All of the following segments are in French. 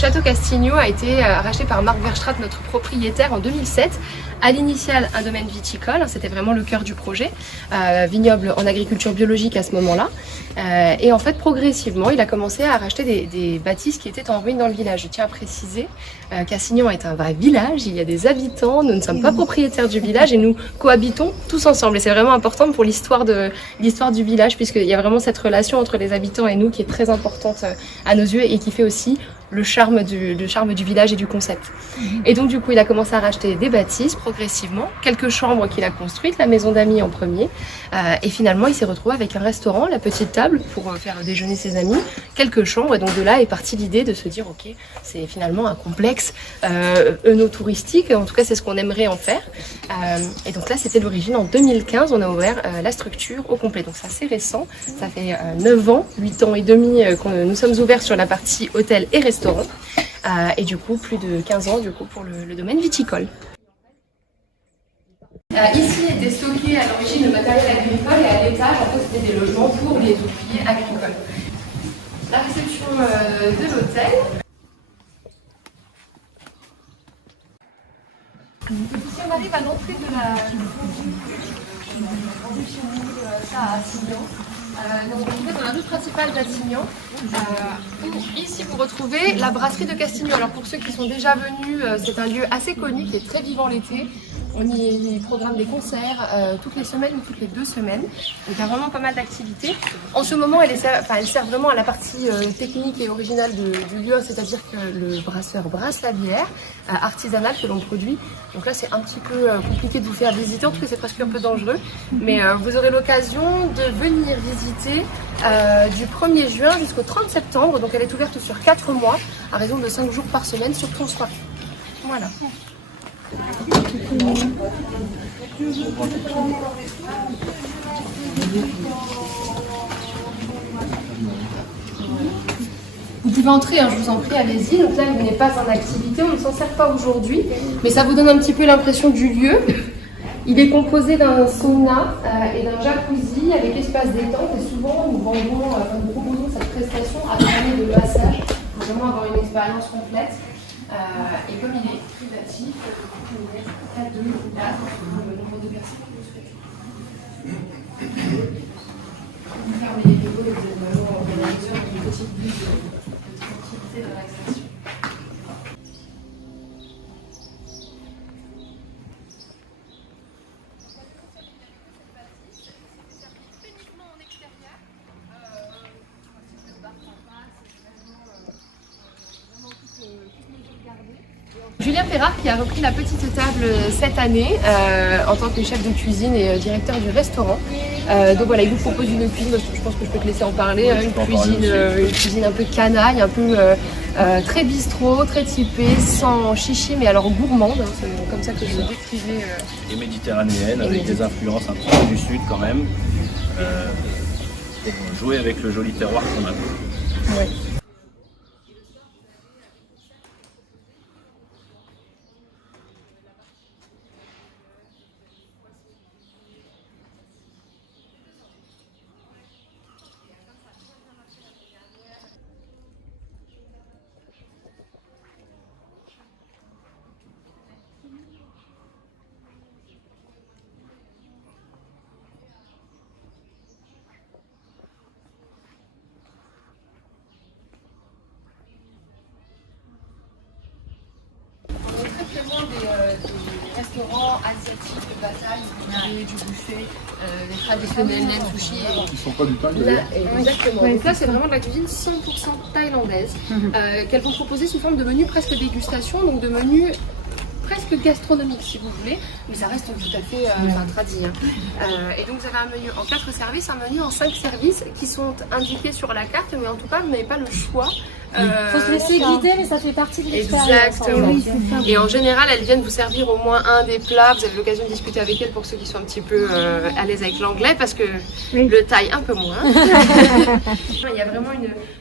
château Castigno a été racheté par Marc Verstraete, notre propriétaire, en 2007. À l'initial, un domaine viticole, c'était vraiment le cœur du projet, vignoble en agriculture biologique à ce moment-là. Et en fait, progressivement, il a commencé à racheter des bâtisses qui étaient en ruine dans le village. Je tiens à préciser, Castignon est un vrai village, il y a des habitants, nous ne sommes pas propriétaires du village et nous cohabitons tous ensemble. Et c'est vraiment important pour l'histoire du village, puisqu'il y a vraiment cette relation entre les habitants et nous qui est très importante à nos yeux et qui fait aussi le charme du village et du concept. Et donc du coup, il a commencé à racheter des bâtisses progressivement, quelques chambres qu'il a construites, la maison d'amis en premier, et finalement il s'est retrouvé avec un restaurant, la petite table pour faire déjeuner ses amis, quelques chambres, et donc de là est partie l'idée de se dire ok, c'est finalement un complexe œnotouristique, en tout cas c'est ce qu'on aimerait en faire. Et donc là c'était l'origine, en 2015 on a ouvert la structure au complet, donc c'est assez récent, ça fait 9 ans, 8 ans et demi que nous sommes ouverts sur la partie hôtel et restaurant. Et du coup, plus de 15 ans du coup, pour le domaine viticole. Ici était stocké à l'origine le matériel agricole et à l'étage, en fait, c'était des logements pour les ouvriers agricoles. La réception de l'hôtel. Ici, on arrive à l'entrée de la ça à Attignan. Donc vous êtes dans la rue principale d'Attignan, où ici vous retrouvez la brasserie de Castigno. Alors pour ceux qui sont déjà venus, c'est un lieu assez connu qui est très vivant l'été. On y programme des concerts toutes les semaines ou toutes les 2 semaines. Donc il y a vraiment pas mal d'activités. En ce moment, elle sert vraiment à la partie technique et originale du lieu, c'est-à-dire que le brasseur brasse la bière artisanale que l'on produit. Donc là, c'est un petit peu compliqué de vous faire visiter, en tout cas c'est presque un peu dangereux. Mais vous aurez l'occasion de venir visiter du 1er juin jusqu'au 30 septembre. Donc elle est ouverte sur 4 mois, à raison de 5 jours par semaine sur ton soir. Voilà. Vous pouvez entrer, hein, je vous en prie, allez-y. Donc là, vous n'êtes pas en activité, on ne s'en sert pas aujourd'hui, mais ça vous donne un petit peu l'impression du lieu. Il est composé d'un sauna et d'un jacuzzi avec espace détente, et souvent nous proposons cette prestation accompagnée de massage pour vraiment avoir une expérience complète. Et comme il est privatif, vous pouvez mettre 4 de place pour le nombre de personnes que vous souhaitez. Vous fermez les rideaux et vous êtes vraiment organiseur d'une petite bulle de tranquillité et de relaxation. Julien Perrard qui a repris la petite table cette année en tant que chef de cuisine et directeur du restaurant. Donc voilà, il vous propose une cuisine, je pense que je peux te laisser en parler, une cuisine un peu canaille, un peu très bistrot, très typée, sans chichi, mais alors gourmande, hein, c'est comme ça que je le décrivais. Et méditerranéenne, avec des influences un petit peu du sud quand même, pour jouer avec le joli terroir qu'on a. Ouais. Très loin des restaurants asiatiques de bataille, du buffet, les traditionnels net sushi. Ils sont pas du Thaïlande. Exactement. Donc là, c'est vraiment de la cuisine 100% thaïlandaise, qu'elles vont proposer sous forme de menu presque dégustation, donc de menus presque gastronomique si vous voulez, mais ça reste tout à fait tradit. Et donc vous avez un menu en 4 services, un menu en 5 services qui sont indiqués sur la carte, mais en tout cas vous n'avez pas le choix. Faut se laisser guider, mais ça fait partie de l'expérience. Exactement. Et en général, elles viennent vous servir au moins un des plats. Vous avez l'occasion de discuter avec elles pour ceux qui sont un petit peu à l'aise avec l'anglais, parce que le thaï un peu moins. Il y a vraiment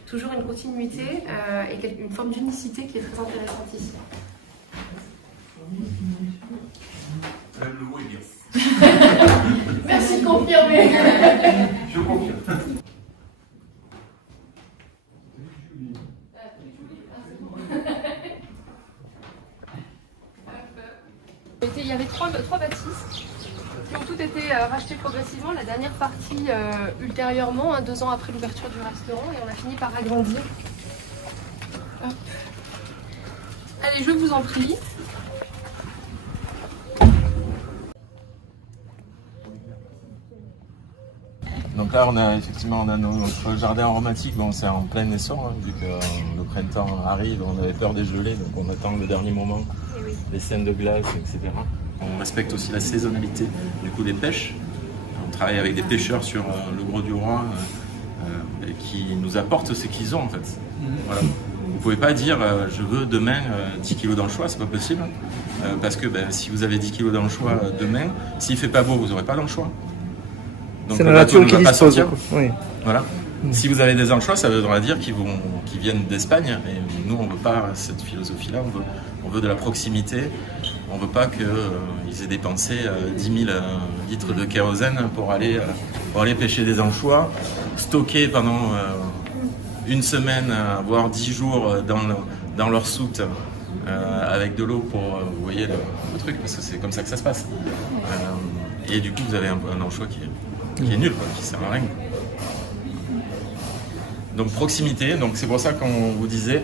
toujours une continuité et une forme d'unicité qui est très intéressante ici. Le mot est bien. Merci de confirmer. Je confirme. Ah, c'est bon. il y avait trois bâtisses qui ont toutes été rachetées progressivement. La dernière partie ultérieurement, 2 ans après l'ouverture du restaurant, et on a fini par agrandir. Hop. Allez, je vous en prie. Donc là, on a notre jardin aromatique, bon, c'est en plein essor, hein, vu que le printemps arrive, on avait peur des gelées, donc on attend le dernier moment, les scènes de glace, etc. On respecte aussi la saisonnalité du coup des pêches. On travaille avec des pêcheurs sur le Gros du Roi qui nous apportent ce qu'ils ont en fait. Voilà. Vous ne pouvez pas dire je veux demain 10 kg d'anchois, c'est pas possible. Parce que si vous avez 10 kg d'anchois demain, s'il ne fait pas beau, vous n'aurez pas d'anchois. C'est la nature qui dispose. Oui. Voilà. Si vous avez des anchois, ça voudra dire qu'ils viennent d'Espagne. Et nous, on ne veut pas cette philosophie-là. On veut de la proximité. On ne veut pas qu'ils aient dépensé 10 000 litres de kérosène pour aller pêcher des anchois, stocker pendant une semaine, voire 10 jours dans leur soute avec de l'eau pour, vous voyez le truc, parce que c'est comme ça que ça se passe. Et du coup, vous avez un anchois qui est nul, quoi, qui sert à rien. Donc proximité, donc c'est pour ça qu'on vous disait,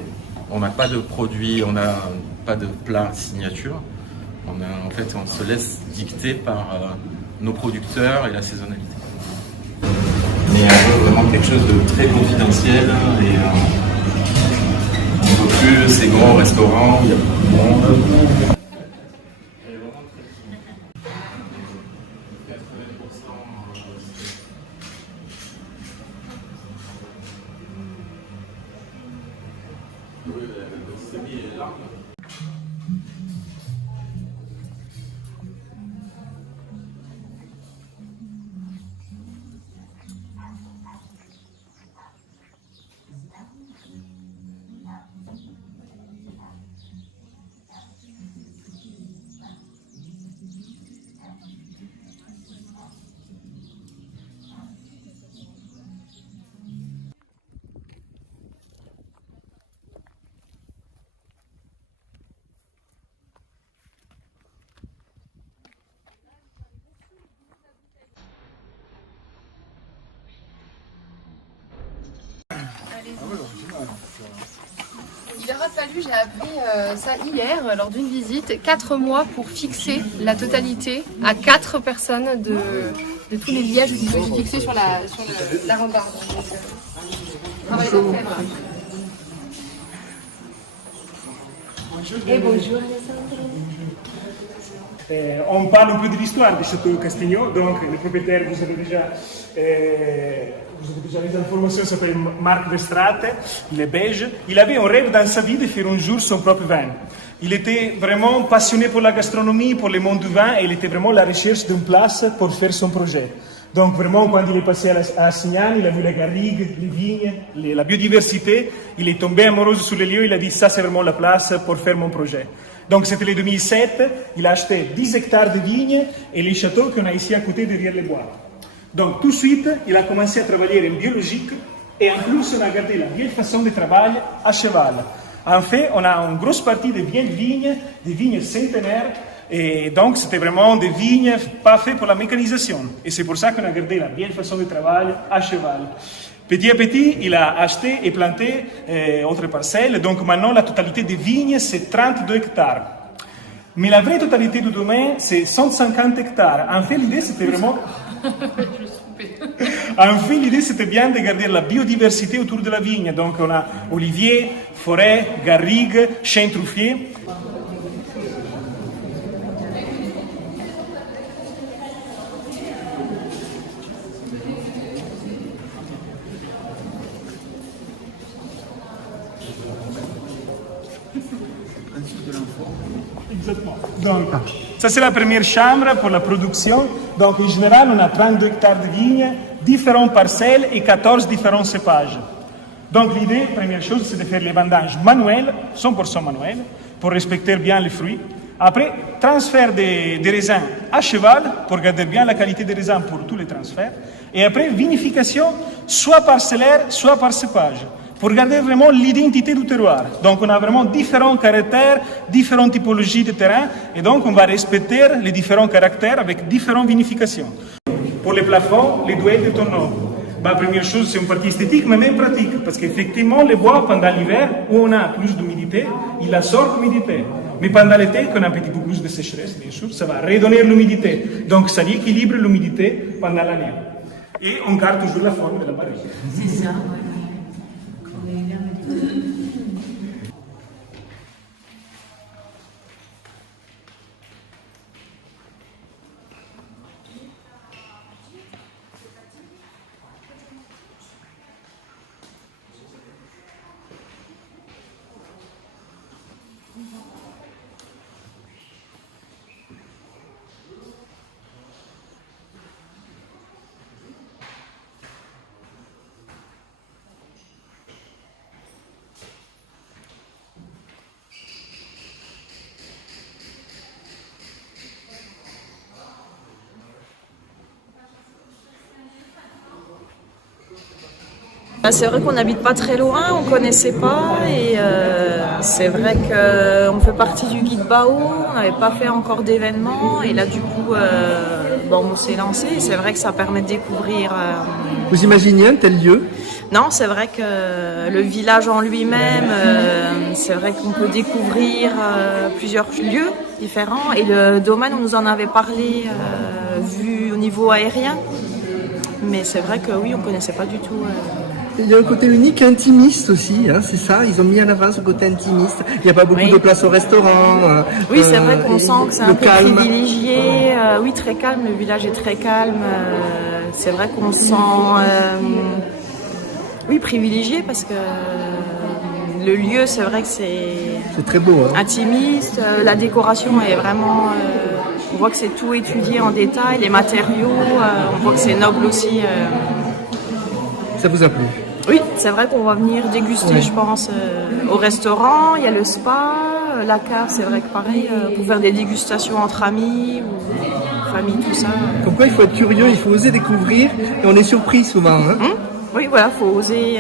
on n'a pas de produit, on n'a pas de plat signature. En fait, on se laisse dicter par nos producteurs et la saisonnalité. Mais vraiment quelque chose de très confidentiel et on ne veut plus ces grands restaurants, il y a beaucoup de monde. Il aura fallu, j'ai appris ça hier lors d'une visite, 4 mois pour fixer la totalité à 4 personnes de tous les lièges qui sont fixés sur la rambarde. Travail d'orfèvre. Et bonjour. On parle un peu de l'histoire du château Castigno. Donc, le propriétaire, vous avez déjà les informations, s'appelle Marc Verstraete, il est belge. Il avait un rêve dans sa vie de faire un jour son propre vin. Il était vraiment passionné pour la gastronomie, pour le monde du vin, et il était vraiment à la recherche d'une place pour faire son projet. Donc vraiment, quand il est passé à Signane, il a vu la garrigue, les vignes, la biodiversité. Il est tombé amoureux sur les lieux, il a dit ça c'est vraiment la place pour faire mon projet. Donc c'était le 2007, il a acheté 10 hectares de vignes et les châteaux qu'on a ici à côté derrière les bois. Donc tout de suite, il a commencé à travailler en biologique et en plus on a gardé la vieille façon de travailler à cheval. En fait, on a une grosse partie de vieilles vignes, des vignes centenaires, et donc c'était vraiment des vignes pas faites pour la mécanisation. Et c'est pour ça qu'on a gardé la vieille façon de travailler à cheval. Petit à petit, il a acheté et planté autres parcelles. Donc maintenant, la totalité des vignes, c'est 32 hectares. Mais la vraie totalité du domaine, c'est 150 hectares. En fait, l'idée, c'était vraiment... En fait, l'idée, c'était bien de garder la biodiversité autour de la vigne. Donc, on a oliviers, forêts, garrigues, chênes truffiers. Exactement. Donc, ça c'est la première chambre pour la production. Donc, en général, on a 32 hectares de vignes, différentes parcelles et 14 différents cépages. Donc, l'idée, première chose, c'est de faire les vendanges manuelles, 100% manuelles, pour respecter bien les fruits. Après, transfert des raisins à cheval, pour garder bien la qualité des raisins pour tous les transferts. Et après, vinification, soit parcellaire, soit par cépage, pour garder vraiment l'identité du terroir. Donc on a vraiment différents caractères, différentes typologies de terrain, et donc on va respecter les différents caractères avec différentes vinifications. Pour les plafonds, les douelles de tonneaux. Première chose, c'est une partie esthétique, mais même pratique, parce qu'effectivement, le bois, pendant l'hiver, où on a plus d'humidité, il absorbe l'humidité. Mais pendant l'été, quand on a un petit peu plus de sécheresse, bien sûr, ça va redonner l'humidité. Donc ça rééquilibre l'humidité pendant l'année. Et on garde toujours la forme de l'appareil. C'est ça, c'est vrai qu'on n'habite pas très loin, on ne connaissait pas et c'est vrai qu'on fait partie du guide BAO, on n'avait pas fait encore d'événements et là du coup on s'est lancé et c'est vrai que ça permet de découvrir. Vous imaginez un tel lieu? Non, c'est vrai que le village en lui-même, c'est vrai qu'on peut découvrir plusieurs lieux différents et le domaine on nous en avait parlé vu au niveau aérien, mais c'est vrai que oui, on ne connaissait pas du tout. Il y a un côté unique, intimiste aussi, hein, c'est ça, ils ont mis en avant ce côté intimiste. Il n'y a pas beaucoup de places au restaurant. Oui, c'est vrai qu'on sent que c'est un peu calme. Privilégié. Oui, très calme, le village est très calme. C'est vrai qu'on se sent privilégié parce que le lieu, c'est vrai que c'est très beau. Hein. Intimiste, la décoration est vraiment... on voit que c'est tout étudié en détail, les matériaux, on voit que c'est noble aussi. Ça vous a plu? Oui, c'est vrai qu'on va venir déguster, je pense, au restaurant. Il y a le spa, la cave, c'est vrai que pareil, pour faire des dégustations entre amis ou famille, tout ça. Comme quoi, il faut être curieux, il faut oser découvrir, et on est surpris souvent. Hein. Oui, voilà, il faut oser,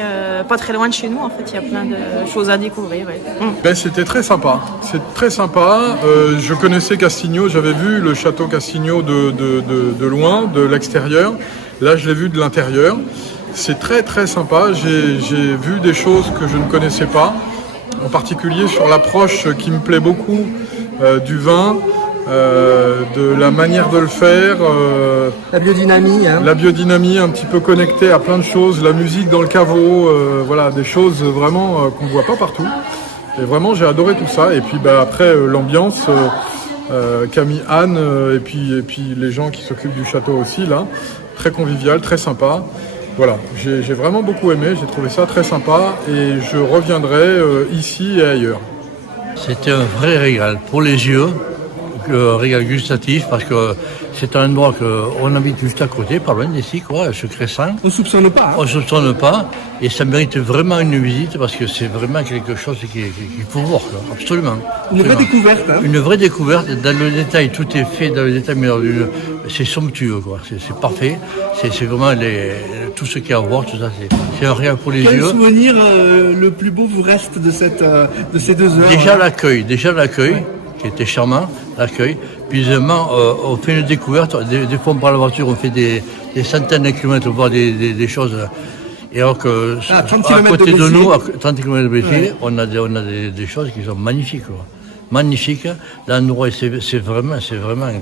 pas très loin de chez nous, en fait, il y a plein de choses à découvrir. Ouais. C'était très sympa, c'est très sympa. Je connaissais Castigno, j'avais vu le château Castigno de loin, de l'extérieur. Là, je l'ai vu de l'intérieur. C'est très très sympa, j'ai vu des choses que je ne connaissais pas, en particulier sur l'approche qui me plaît beaucoup du vin, de la manière de le faire. La biodynamie. Hein. La biodynamie un petit peu connectée à plein de choses, la musique dans le caveau, voilà, des choses vraiment qu'on ne voit pas partout. Et vraiment j'ai adoré tout ça, et puis après l'ambiance, Camille, Anne, et puis les gens qui s'occupent du château aussi, là, très convivial, très sympa. Voilà, j'ai vraiment beaucoup aimé, j'ai trouvé ça très sympa et je reviendrai ici et ailleurs. C'était un vrai régal pour les yeux, un régal gustatif parce que c'est un endroit qu'on habite juste à côté, pas loin d'ici, quoi, ce Crescent. On ne soupçonne pas. Hein. On ne soupçonne pas et ça mérite vraiment une visite parce que c'est vraiment quelque chose qu'il faut voir, quoi, absolument. Une vraie découverte. Hein. Une vraie découverte, dans le détail, tout est fait dans le détail, mais c'est somptueux, quoi. C'est parfait, c'est vraiment tout ce qu'il y a à voir, tout ça, c'est un régal pour les yeux. Quel souvenir le plus beau vous reste de ces 2 heures? Déjà l'accueil, qui était charmant, l'accueil. Puis deuxièmement, on fait une découverte. Des fois, on prend la voiture, on fait des centaines de kilomètres, voir des choses. Et alors que à côté de nous, à 30 km de Béziers, on a des choses qui sont magnifiques, quoi. Magnifiques. L'endroit, c'est vraiment,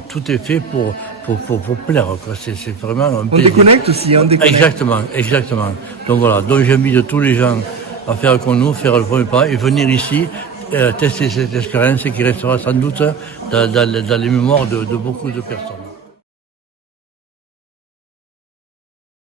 tout est fait pour plaire, quoi. C'est vraiment un plaisir. On déconnecte aussi, on déconnecte. Exactement. Donc voilà, donc j'invite tous les gens à faire comme nous, faire le premier pas et venir ici. Tester cette expérience qui restera sans doute dans les mémoires de beaucoup de personnes.